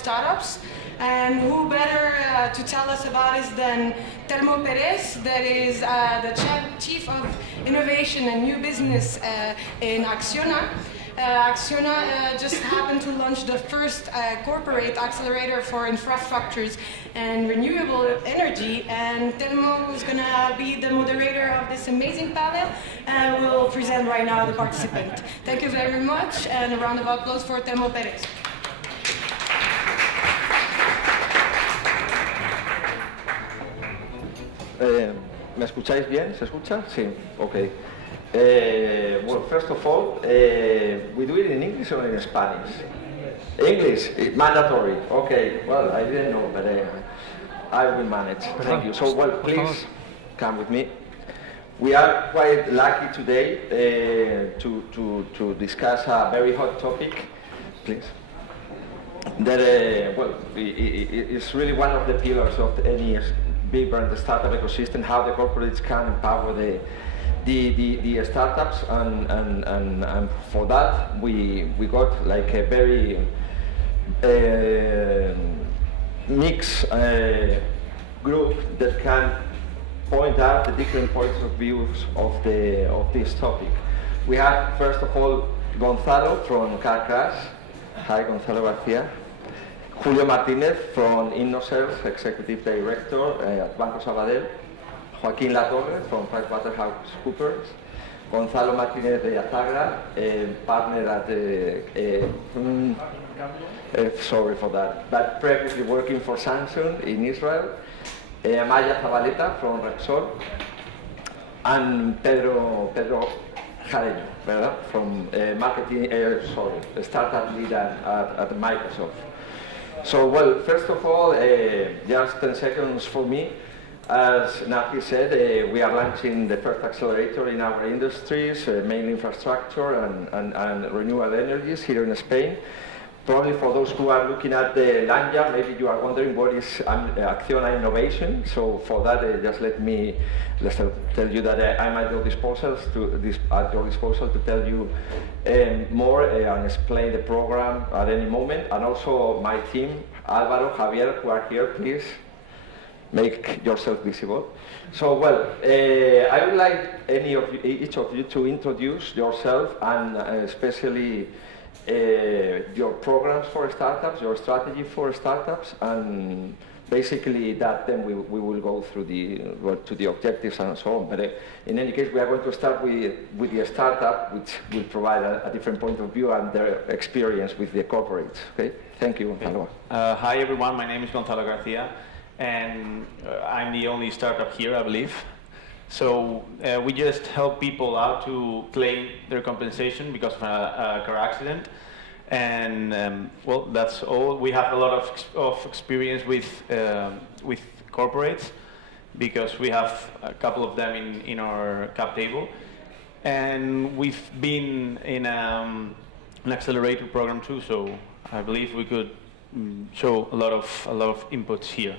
startups. And who better to tell us about it than Telmo Perez, that is the Chief of Innovation and New Business in Acciona. Acciona just happened to launch the first corporate accelerator for infrastructures and renewable energy, and Telmo is going to be the moderator of this amazing panel and will present right now the participant. Thank you very much, and a round of applause for Telmo Perez. ¿Me escucháis bien? ¿Se escucha? Sí, okay. Well, first of all, we do it in English or in Spanish? English, mandatory. Okay, well, I didn't know, but I will manage. Thank you. So, well, please come with me. We are quite lucky today to discuss a very hot topic, please. That, well, it's really one of the pillars of any big brand startup ecosystem, how the corporates can empower the startups, and for that we got like a very mixed group that can point out the different points of views of this topic. We have first of all Gonzalo from CarCrash. Hi, Gonzalo Garcia. Julio Martinez from InnoSales, Executive Director at Banco Sabadell. Joaquín Latorre from PricewaterhouseCoopers. Gonzalo Martinez de Azagra, partner at sorry for that, but previously working for Samsung in Israel. Maya Zabaleta from Repsol. And Pedro Jareño, ¿verdad? From marketing, startup leader at Microsoft. So, well, first of all, just 10 seconds for me. As Nafi said, we are launching the first accelerator in our industries, mainly infrastructure and renewable energies here in Spain. Probably for those who are looking at the lanyard, maybe you are wondering what is Acciona Innovation. So for that, just let me tell you that I'm at your disposal to tell you more and explain the program at any moment. And also my team, Álvaro, Javier, who are here, please make yourself visible. So, well, I would like each of you to introduce yourself and especially your programs for startups, your strategy for startups, and basically that then we will go through to the objectives and so on. But in any case, we are going to start with the startup, which will provide a different point of view and their experience with the corporates. Okay, thank you, Gonzalo. Hi everyone, my name is Gonzalo Garcia, and I'm the only startup here, I believe. So we just help people out to claim their compensation because of a car accident, and well, that's all. We have a lot of experience with corporates because we have a couple of them in our cap table, and we've been in an accelerator program too. So I believe we could show a lot of inputs here.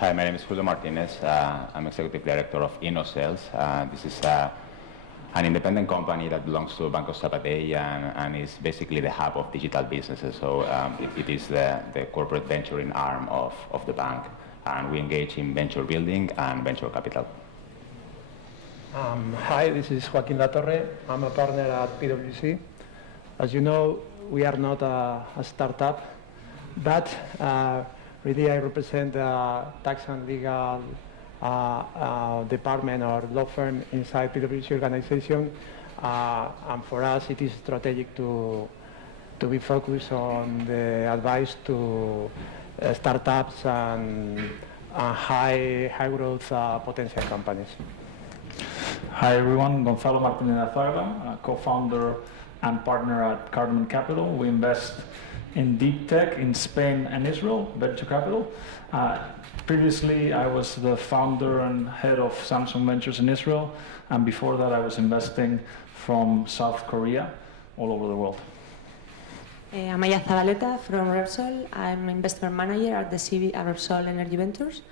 Hi, my name is Julio Martinez. I'm Executive Director of InnoSales. This is an independent company that belongs to Banco Sabadell and is basically the hub of digital businesses. So it is the corporate venturing arm of the bank. And we engage in venture building and venture capital. Hi, this is Joaquín Latorre. I'm a partner at PwC. As you know, we are not a startup, but really, I represent the tax and legal department or law firm inside PwC organization, and for us it is strategic to be focused on the advice to startups and high growth potential companies. Hi everyone, Gonzalo Martinez Azagra, co-founder and partner at Cardamom Capital. We invest in deep tech in Spain and Israel, venture capital. Previously, I was the founder and head of Samsung Ventures in Israel, and before that, I was investing from South Korea all over the world. Maya Zabaleta from Repsol. I'm investment manager at the CB at Repsol Energy Ventures.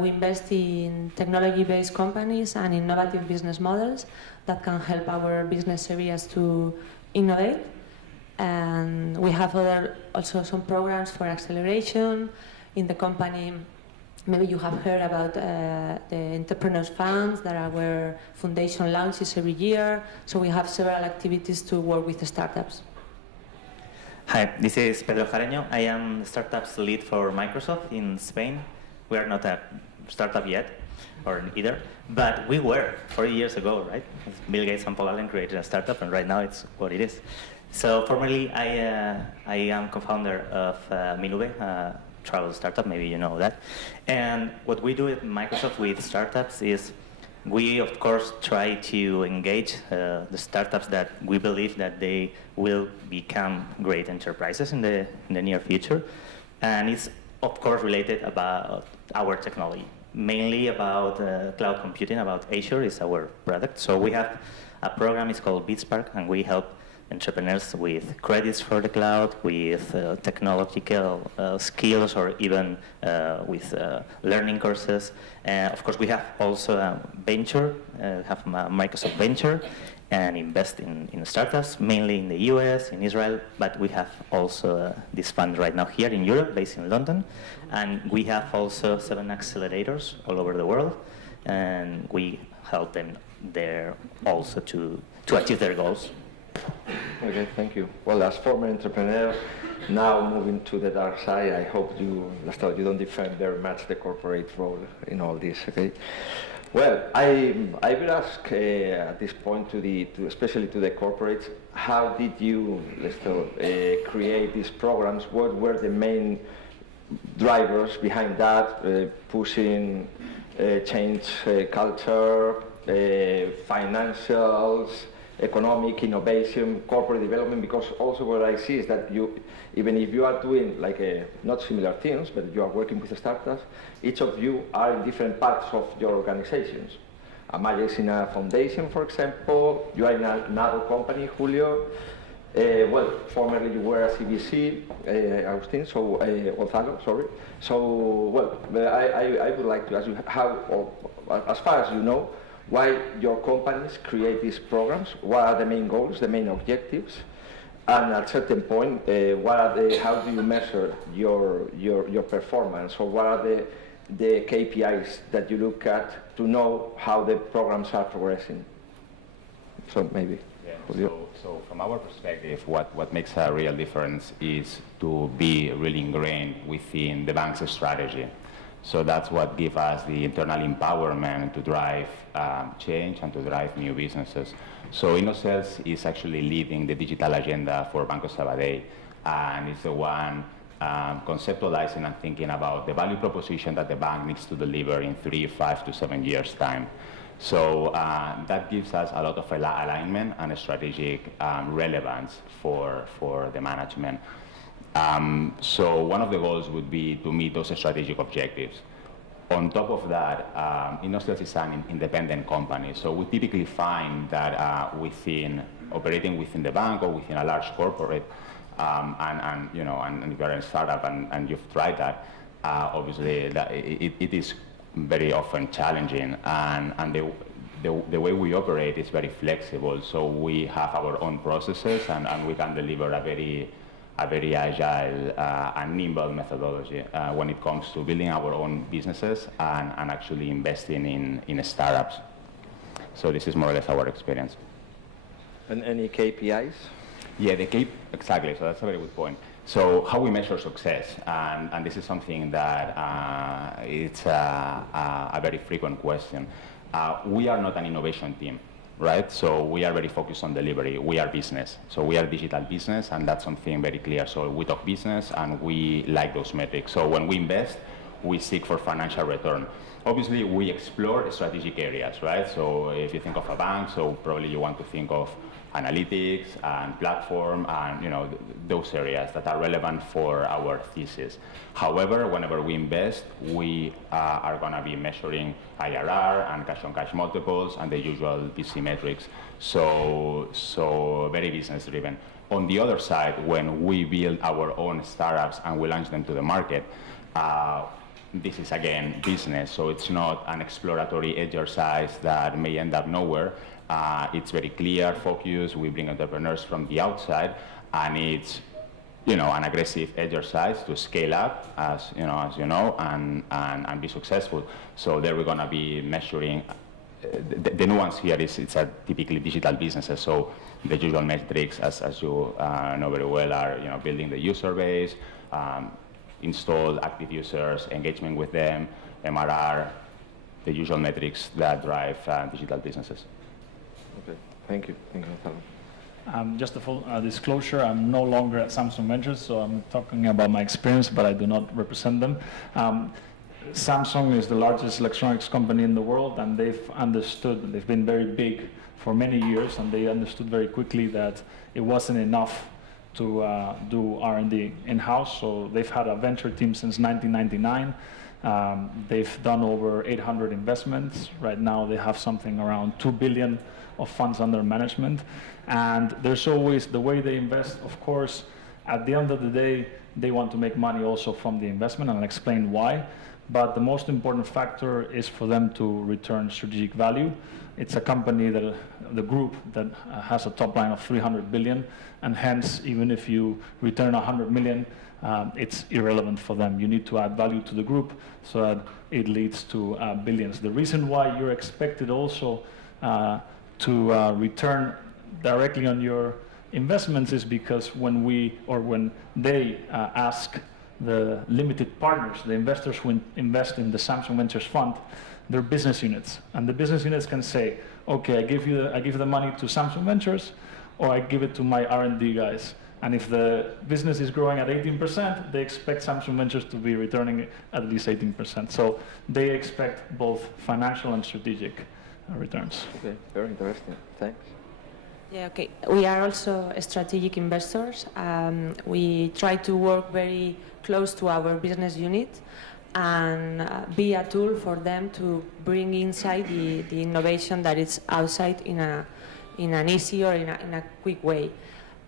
We invest in technology-based companies and innovative business models that can help our business areas to innovate. And we have also some programs for acceleration in the company. Maybe you have heard about the Entrepreneurs Funds that our foundation launches every year. So we have several activities to work with the startups. Hi, this is Pedro Jareño. I am the startups lead for Microsoft in Spain. We are not a startup yet, or either, but we were 40 years ago, right? Bill Gates and Paul Allen created a startup, and right now it's what it is. So formerly, I am co-founder of Minube, a travel startup, maybe you know that. And what we do at Microsoft with startups is we, of course, try to engage the startups that we believe that they will become great enterprises in the near future. And it's, of course, related about our technology, mainly about cloud computing, about Azure is our product. So we have a program, it's called BeatSpark, and we help entrepreneurs with credits for the cloud, with technological skills, or even with learning courses. Of course, we have also a venture, have Microsoft Venture, and invest in startups, mainly in the US, in Israel, but we have also this fund right now here in Europe, based in London. And we have also 7 accelerators all over the world, and we help them there also to achieve their goals. Okay, thank you. Well, as former entrepreneur, now moving to the dark side, I hope you don't defend very much the corporate role in all this, okay? Well, I will ask at this point, especially to the corporates, how did you, create these programs? What were the main drivers behind that, pushing change culture, financials, economic innovation, corporate development? Because also what I see is that you, even if you are doing not similar things, but you are working with startups, each of you are in different parts of your organizations. Amaya is in a foundation, for example. You are in another company, Julio. Well, formerly you were a CVC, Agustin, so Gonzalo, sorry. So, well, I would like to ask you how, or as far as you know, why your companies create these programs, what are the main goals, the main objectives, and at a certain point, how do you measure your performance, or what are the KPIs that you look at to know how the programs are progressing? So maybe. Yeah. So from our perspective, what makes a real difference is to be really ingrained within the bank's strategy. So that's what gives us the internal empowerment to drive change and to drive new businesses. So InnoSales is actually leading the digital agenda for Banco Sabadell, and it's the one conceptualizing and thinking about the value proposition that the bank needs to deliver in 3, 5 to 7 years' time. So that gives us a lot of alignment and strategic relevance for the management. So one of the goals would be to meet those strategic objectives. On top of that, InnoSales is an independent company, so we typically find that operating within the bank or within a large corporate, and if you're a startup and you've tried that, obviously it is very often challenging, and the way we operate is very flexible. So we have our own processes, and we can deliver a very agile and nimble methodology when it comes to building our own businesses and actually investing in startups. So this is more or less our experience. And any KPIs? Yeah, exactly. So that's a very good point. So how we measure success, and this is something that it's a very frequent question. We are not an innovation team, right? So we are very focused on delivery. We are business. So we are digital business, and that's something very clear. So we talk business, and we like those metrics. So when we invest, we seek for financial return. Obviously, we explore strategic areas, right? So if you think of a bank, so probably you want to think of analytics and platform and those areas that are relevant for our thesis. However, whenever we invest, we are going to be measuring IRR and cash-on-cash multiples and the usual VC metrics. So very business driven. On the other side, when we build our own startups and we launch them to the market, this is again business, so it's not an exploratory exercise that may end up nowhere. It's very clear, focused. We bring entrepreneurs from the outside, and it's an aggressive exercise to scale up, as you know, and be successful. So there we're going to be measuring. The nuance here is it's a typically digital businesses, so the usual metrics, as you know very well, are building the user base, installed active users, engagement with them, MRR, the usual metrics that drive digital businesses. Okay, thank you, Gonzalo. Just a full disclosure, I'm no longer at Samsung Ventures, so I'm talking about my experience, but I do not represent them. Samsung is the largest electronics company in the world, and they've been very big for many years, and they understood very quickly that it wasn't enough to do R&D in-house, so they've had a venture team since 1999. They've done over 800 investments. Right now they have something around 2 billion of funds under management, and there's always the way they invest. Of course, at the end of the day, they want to make money also from the investment, and I'll explain why. But the most important factor is for them to return strategic value. It's a company the group that has a top line of 300 billion, and hence, even if you return 100 million, it's irrelevant for them. You need to add value to the group so that it leads to billions. The reason why you're expected also to return directly on your investments is because when they ask the limited partners, the investors who invest in the Samsung Ventures Fund, they're business units, and the business units can say, okay, I give the money to Samsung Ventures, or I give it to my R&D guys. And if the business is growing at 18%, they expect Samsung Ventures to be returning at least 18%. So they expect both financial and strategic returns. Okay, very interesting. Thanks. Yeah, okay. We are also strategic investors. We try to work very close to our business unit and be a tool for them to bring inside the innovation that is outside in an easy or in a quick way.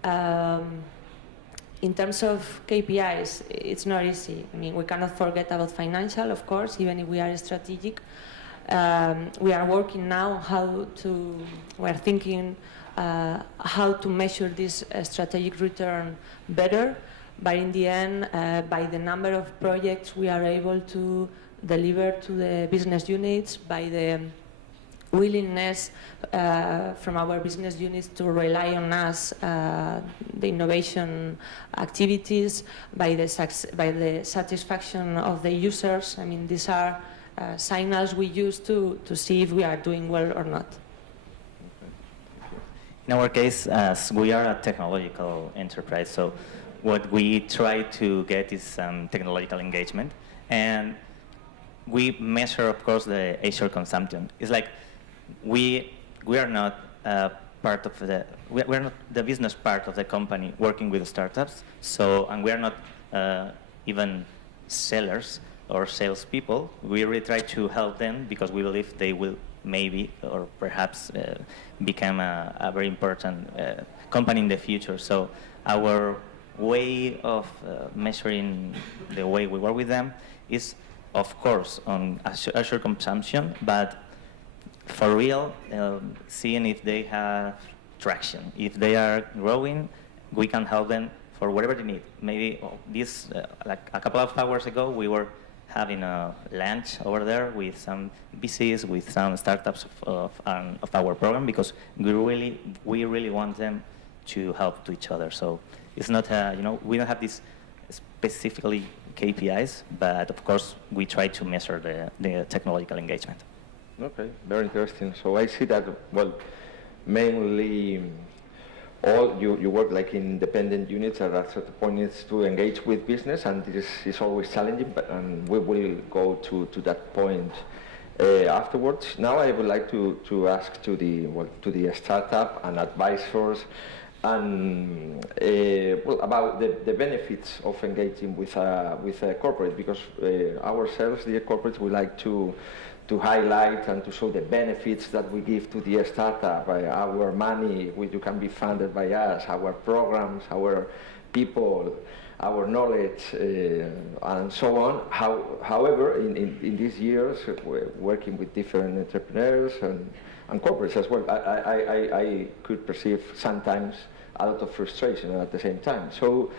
In terms of KPIs, it's not easy. I mean, we cannot forget about financial, of course, even if we are strategic. We are working now we're thinking how to measure this strategic return better, but in the end, by the number of projects we are able to deliver to the business units, by the willingness from our business units to rely on us, the innovation activities, by the satisfaction of the users. I mean, these are signals we use to see if we are doing well or not. In our case, as we are a technological enterprise, so what we try to get is technological engagement, and we measure, of course, the Azure consumption. It's like we are not part of we're not the business part of the company working with startups. So, and we are not even sellers or salespeople. We really try to help them because we believe they will maybe or perhaps become a very important company in the future. So our way of measuring the way we work with them is, of course, on Azure consumption, but for real, seeing if they have traction. If they are growing, we can help them for whatever they need. Maybe like a couple of hours ago, we were having a lunch over there with some VCs, with some startups of our program, because we really want them to help to each other. So it's not, we don't have these specifically KPIs, but of course we try to measure the technological engagement. Okay, very interesting. So I see that, well, mainly all you work like independent units at a certain point is to engage with business, and this is always challenging, and we will go to that point afterwards. Now I would like to ask to the startup and advisors and about the benefits of engaging with a corporate, because ourselves, the corporates, we like to highlight and to show the benefits that we give to the startup. Our money, which can be funded by us, our programs, our people, our knowledge, and so on. However, in these years, we're working with different entrepreneurs and corporates as well, I could perceive sometimes a lot of frustration at the same time. So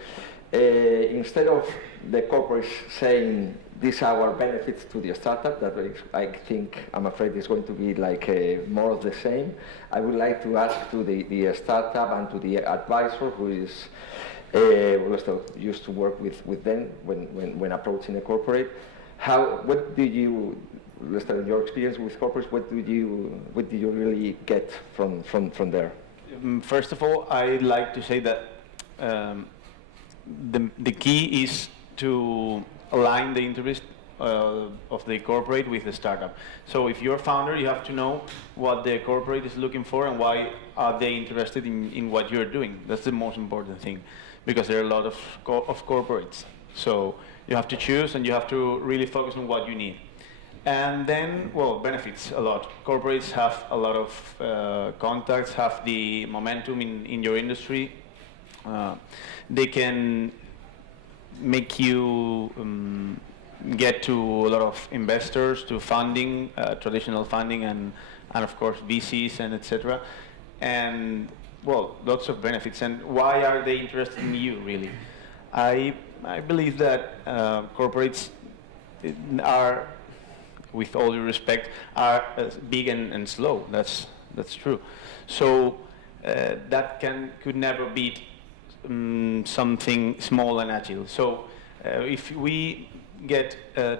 instead of the corporates saying these are our benefits to the startup, that I'm afraid is going to be like more of the same. I would like to ask to the startup and to the advisor who is used to work with them when approaching a corporate. What do you, let's start with your experience with corporates, what do you really get from there? First of all, I'd like to say that the key is to align the interest of the corporate with the startup. So if you're a founder, you have to know what the corporate is looking for and why are they interested in what you're doing. That's the most important thing, because there are a lot of corporates. So you have to choose and you have to really focus on what you need. And then, well, benefits a lot. Corporates have a lot of contacts, have the momentum in your industry. They can make you get to a lot of investors, to funding, traditional funding, and of course VCs and etc. And well, lots of benefits. And why are they interested in you, really? I believe that corporates are, with all due respect, are big and slow. That's true. So that could never beat something small and agile. So if we get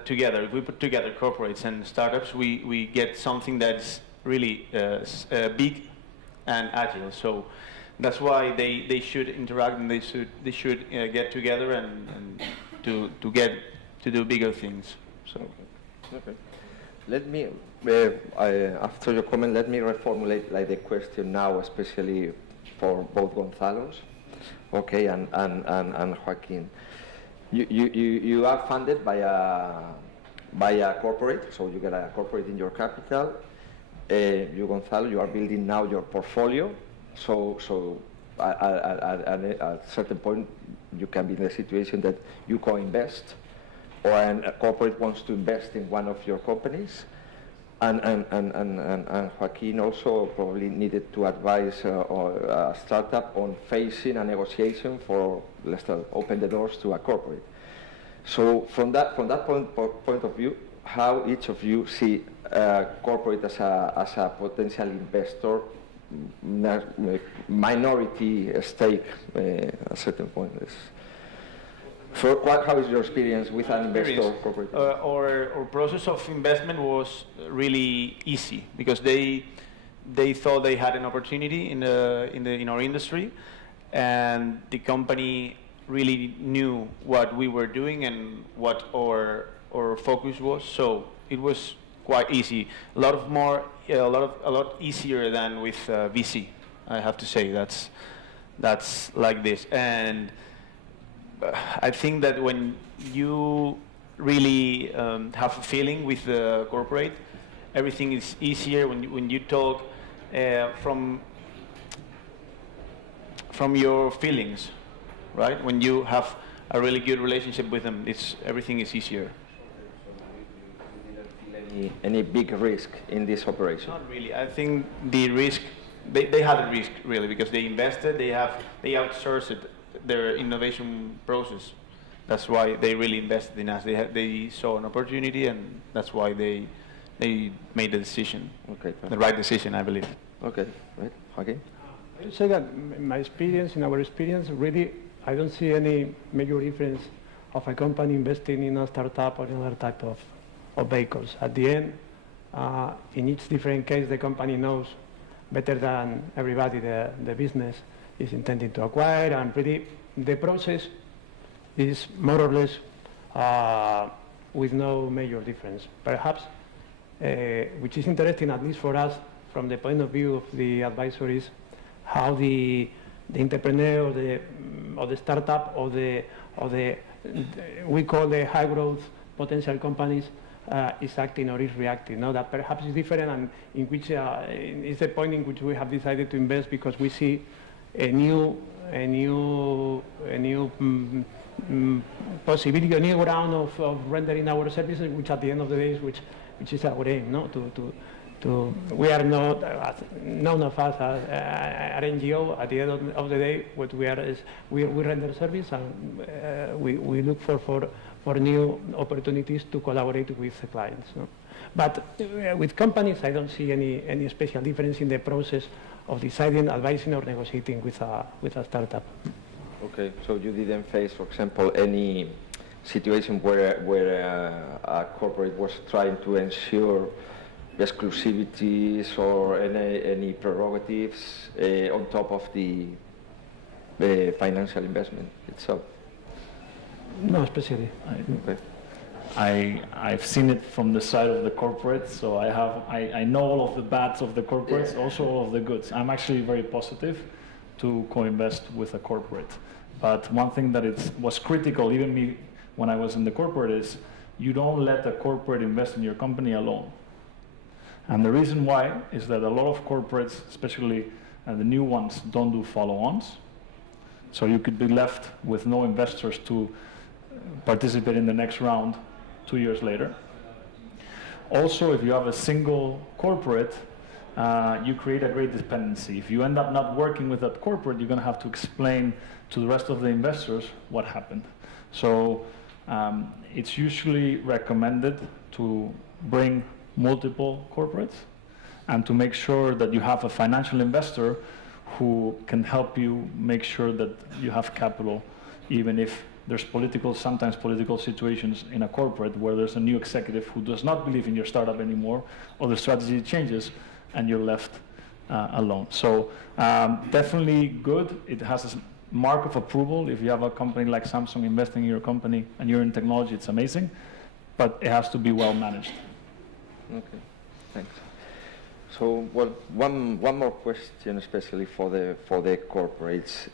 together, if we put together corporates and startups, we get something that's really big and agile. So that's why they should interact and they should get together and to do bigger things. So. Okay. Let me, after your comment, let me reformulate like the question now, especially for both Gonzalos, okay, and Joaquin. You are funded by a corporate, so you get a corporate in your capital. You, Gonzalo, you are building now your portfolio. So at a certain point, you can be in the situation that you co-invest, or a corporate wants to invest in one of your companies. And Joaquin also probably needed to advise a startup on facing a negotiation for, let's say, open the doors to a corporate. So from that point of view, how each of you see corporate as a potential investor, minority stake at a certain point? How is your experience with an investor corporate? Our process of investment was really easy because they thought they had an opportunity in our industry, and the company really knew what we were doing and what our focus was. So it was quite easy, a lot easier than with VC. I have to say that's like this. And I think that when you really have a feeling with the corporate, everything is easier when you talk from your feelings, right? When you have a really good relationship with them, everything is easier. You didn't feel any big risk in this operation? Not really. I think the risk, they had a risk really because they invested, they outsourced their innovation process. That's why they really invested in us. They saw an opportunity, and that's why they made the decision. Okay. The right decision, I believe. Okay. Right. Joaquin? I would say that in our experience, really, I don't see any major difference of a company investing in a startup or another type of vehicles. At the end, in each different case, the company knows better than everybody the business is intending to acquire, and really the process is more or less with no major difference. Perhaps, which is interesting, at least for us, from the point of view of the advisor, is how the entrepreneur or the startup or the we call the high growth potential companies is acting or is reacting. No, that perhaps is different, and in which is the point in which we have decided to invest because we see a new possibility, a new round of rendering our services, which at the end of the day is which is our aim, no? We are not, none of us are NGO. At the end of the day, what we are is we render service, and we look for new opportunities to collaborate with the clients. No? But with companies, I don't see any special difference in the process of deciding, advising, or negotiating with a startup. Okay, so you didn't face, for example, any situation where a corporate was trying to ensure exclusivities or any prerogatives on top of the financial investment itself? No, especially. Okay. I've seen it from the side of the corporate, so I know all of the bads of the corporates, also all of the goods. I'm actually very positive to co-invest with a corporate. But one thing that was critical, even me when I was in the corporate, is you don't let the corporate invest in your company alone. And the reason why is that a lot of corporates, especially the new ones, don't do follow-ons. So you could be left with no investors to participate in the next round 2 years later. Also, if you have a single corporate, you create a great dependency. If you end up not working with that corporate, you're going to have to explain to the rest of the investors what happened. So it's usually recommended to bring multiple corporates and to make sure that you have a financial investor who can help you make sure that you have capital, even if there's sometimes political situations in a corporate where there's a new executive who does not believe in your startup anymore, or the strategy changes and you're left alone. So definitely good. It has a mark of approval. If you have a company like Samsung investing in your company and you're in technology, it's amazing, but it has to be well managed. Okay, thanks. So, well, one more question, especially for the corporates.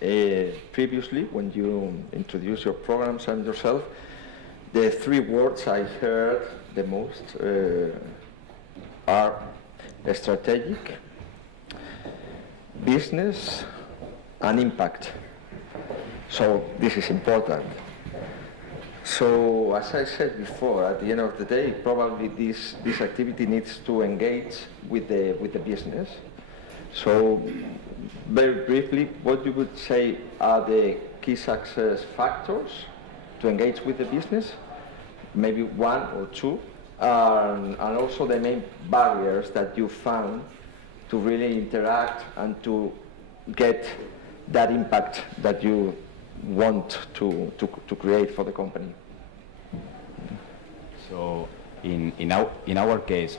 Previously, when you introduced your programs and yourself, the three words I heard the most are strategic, business, and impact. So this is important. So, as I said before, at the end of the day, probably this activity needs to engage with the business. So, very briefly, what you would say are the key success factors to engage with the business? Maybe one or two, and also the main barriers that you found to really interact and to get that impact that you want to create for the company. So in our case,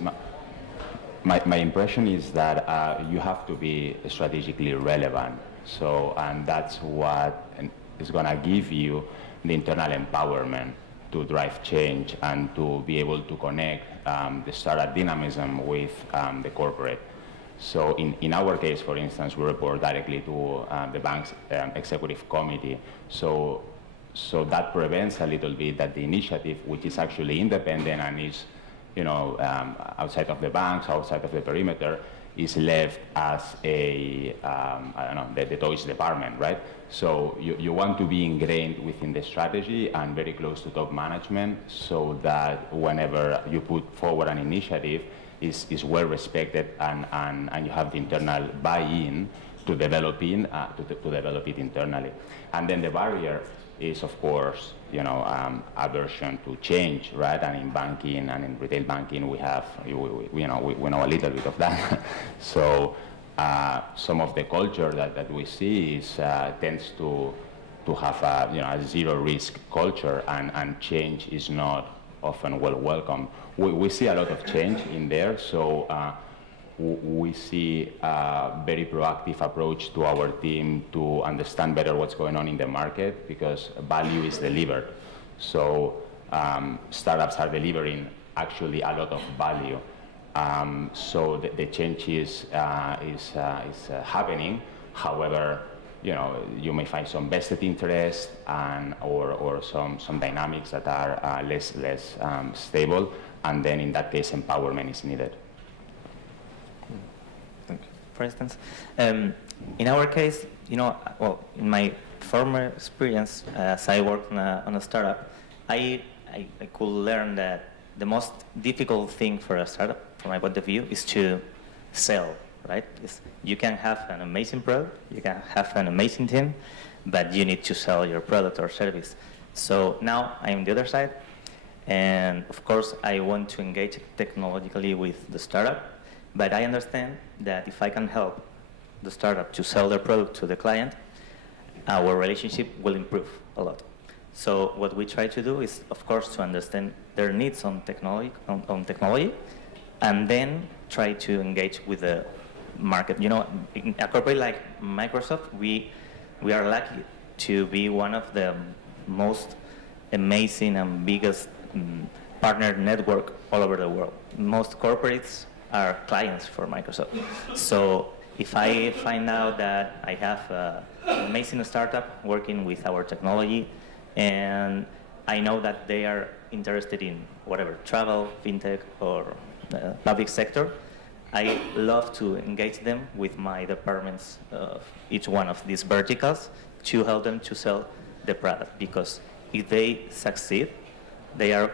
my impression is that you have to be strategically relevant. So, and that's what is going to give you the internal empowerment to drive change and to be able to connect the startup dynamism with the corporate. So in our case, for instance, we report directly to the bank's executive committee. So that prevents a little bit that the initiative, which is actually independent and is, outside of the banks, outside of the perimeter, is left as a, the toys department, right? So you want to be ingrained within the strategy and very close to top management, so that whenever you put forward an initiative, is well respected and you have the internal buy-in to develop it internally. And then the barrier is, of course, aversion to change, right? And in banking and in retail banking, we know a little bit of that. So some of the culture that we see tends to have a zero risk culture, and change is not often welcome. We see a lot of change in there, so we see a very proactive approach to our team to understand better what's going on in the market, because value is delivered. So startups are delivering actually a lot of value. So the change is happening. However, you may find some vested interest or some dynamics that are less stable, and then in that case, empowerment is needed. Thank you. For instance, in our case, in my former experience, as I worked on a startup, I could learn that the most difficult thing for a startup from my point of view, is to sell, right? You can have an amazing product, you can have an amazing team, but you need to sell your product or service. So now I'm on the other side, and of course I want to engage technologically with the startup, but I understand that if I can help the startup to sell their product to the client, our relationship will improve a lot. So what we try to do is, of course, to understand their needs on technology, and then try to engage with the market. You know, in a corporate like Microsoft, we are lucky to be one of the most amazing and biggest partner network all over the world. Most corporates are clients for Microsoft. So if I find out that I have an amazing startup working with our technology, and I know that they are interested in whatever, travel, fintech, or public sector, I love to engage them with my departments of each one of these verticals to help them to sell the product. Because if they succeed, they are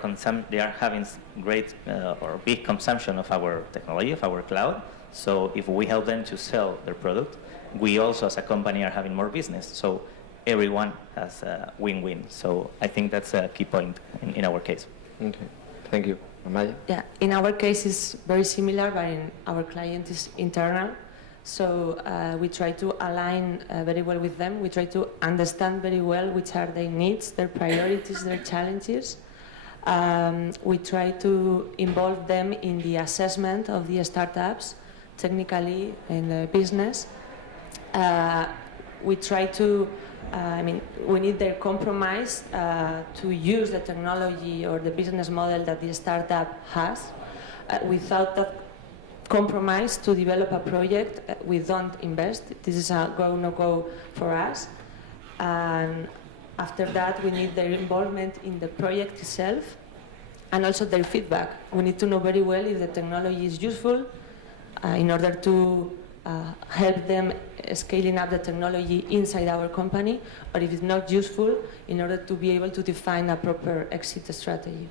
having great or big consumption of our technology, of our cloud. So if we help them to sell their product, we also as a company are having more business. So everyone has a win-win. So I think that's a key point in our case. Okay, thank you. Amaya? Yeah, in our case it's very similar, but in our client is internal. So we try to align very well with them. We try to understand very well which are their needs, their priorities, their challenges. We try to involve them in the assessment of the startups, technically in the business. We try to, we need their compromise to use the technology or the business model that the startup has. Without that compromise to develop a project, we don't invest. This is a go, no go for us. And after that, we need their involvement in the project itself and also their feedback. We need to know very well if the technology is useful in order to help them scaling up the technology inside our company, or if it's not useful, in order to be able to define a proper exit strategy.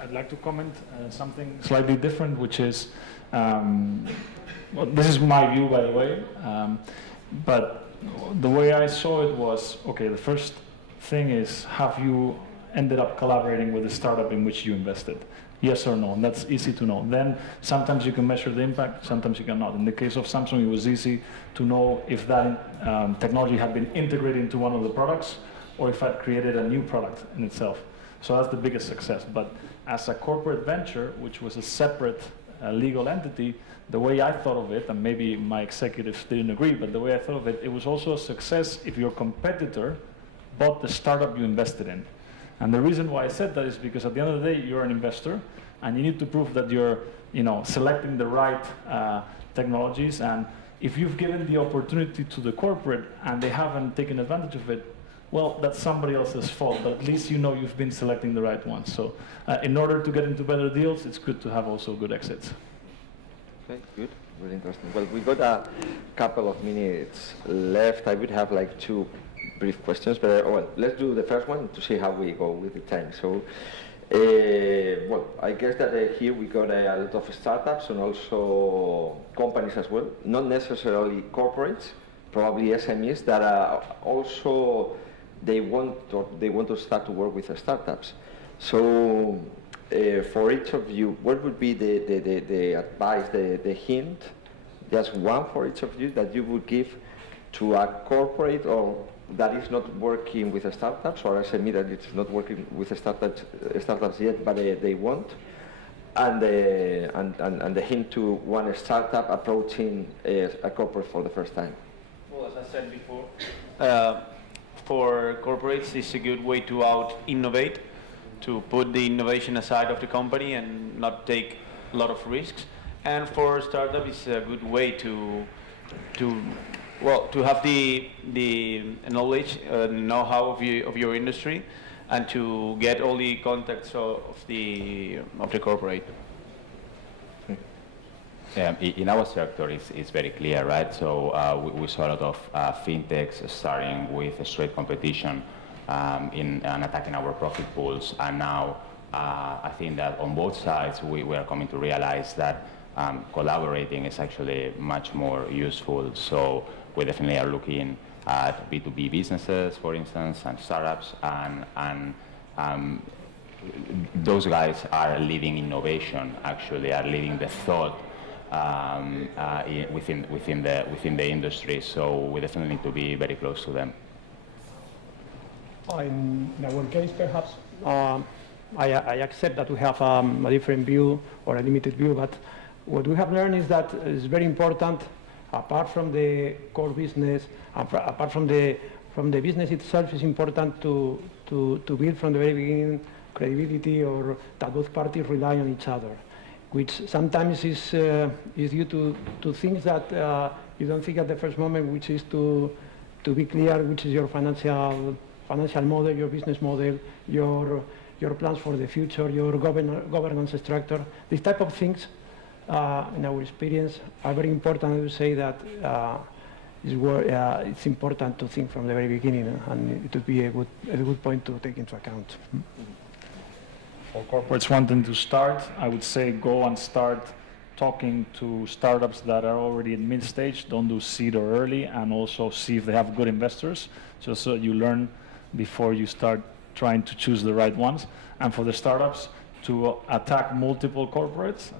I'd like to comment something slightly different, which is, well, this is my view, by the way, but the way I saw it was, okay, the first thing is, have you ended up collaborating with the startup in which you invested? Yes or no, and that's easy to know. Then sometimes you can measure the impact, sometimes you cannot. In the case of Samsung, it was easy to know if that technology had been integrated into one of the products or if it had created a new product in itself. So that's the biggest success. But as a corporate venture, which was a separate legal entity, the way I thought of it, and maybe my executives didn't agree, but the way I thought of it, it was also a success if your competitor bought the startup you invested in. And the reason why I said that is because at the end of the day, you're an investor, and you need to prove that you're, selecting the right technologies. And if you've given the opportunity to the corporate and they haven't taken advantage of it, well, that's somebody else's fault. But at least you know you've been selecting the right ones. So, in order to get into better deals, it's good to have also good exits. Okay, good. Really interesting. Well, we got a couple of minutes left. I would have like two brief questions, but let's do the first one to see how we go with the time. So, I guess that here we got a lot of startups and also companies as well, not necessarily corporates, probably SMEs that are also they want to start to work with startups. So, for each of you, what would be the advice, the hint, just one for each of you that you would give to a corporate or that is not working with startups, or SME that it's not working with startups yet, but they want, and the hint to one startup approaching a corporate for the first time? Well, as I said before, for corporates, it's a good way to out-innovate, to put the innovation aside of the company and not take a lot of risks. And for startup, it's a good way to have the knowledge, know-how of your industry, and to get all the contacts of the corporate. In our sector, it's very clear, right? So we saw a lot of fintechs starting with a straight competition and attacking our profit pools, and now I think that on both sides we are coming to realize that collaborating is actually much more useful. So we definitely are looking at B2B businesses, for instance, and startups, and those guys are leading innovation, actually, are leading the thought within the industry. So we definitely need to be very close to them. In our case, perhaps, I accept that we have a different view or a limited view, but what we have learned is that it's very important, apart from the core business, apart from the business itself, it's important to build from the very beginning credibility, or that both parties rely on each other, which sometimes is due to things that you don't think at the first moment, which is to be clear which is your financial model, your business model, your plans for the future, your governance structure. These type of things, in our experience, are very important. I would say that it's important to think from the very beginning, and it would be a good point to take into account. For corporates wanting to start, I would say go and start talking to startups that are already in mid-stage. Don't do seed or early, and also see if they have good investors, just so you learn before you start trying to choose the right ones. And for the startups, to attack multiple corporates,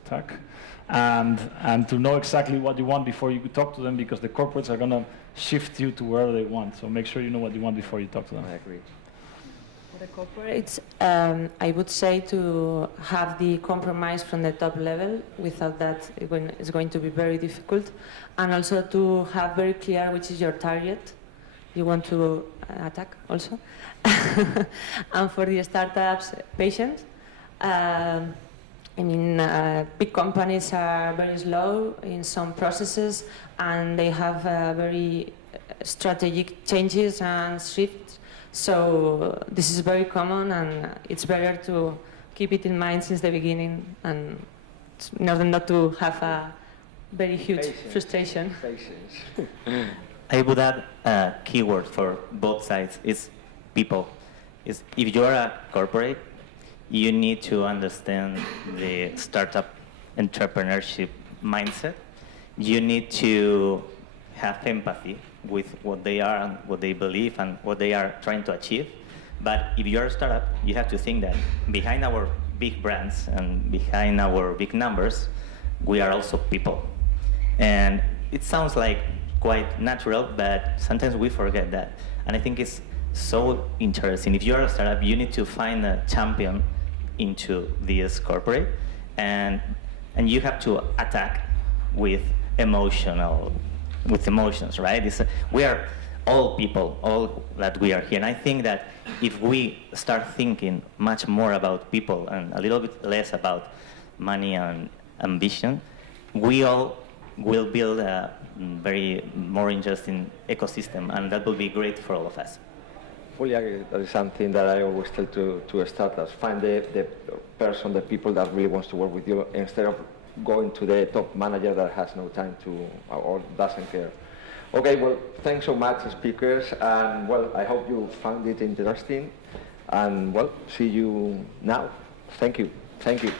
and to know exactly what you want before you talk to them, because the corporates are going to shift you to wherever they want. So make sure you know what you want before you talk to them. I agree. For the corporates, I would say to have the compromise from the top level. Without that, it's going to be very difficult. And also to have very clear which is your target you want to attack also. And for the startups, patience. I mean, big companies are very slow in some processes, and they have very strategic changes and shifts. So this is very common, and it's better to keep it in mind since the beginning, and in order not to have a very huge frustration. Patience. I would add a keyword for both sides is people. If you're a corporate, you need to understand the startup entrepreneurship mindset. You need to have empathy with what they are and what they believe and what they are trying to achieve. But if you're a startup, you have to think that behind our big brands and behind our big numbers, we are also people. And it sounds like quite natural, but sometimes we forget that. And I think it's so interesting. If you're a startup, you need to find a champion into this corporate, and you have to attack with emotions, right? We are all people, all that we are here. And I think that if we start thinking much more about people and a little bit less about money and ambition, we all will build a very more interesting ecosystem, and that will be great for all of us. Fully agree. That is something that I always tell to startups. Find the person, the people that really wants to work with you, instead of going to the top manager that has no time to or doesn't care. Okay, well, thanks so much, speakers, and well, I hope you found it interesting, and well, see you now. Thank you. Thank you.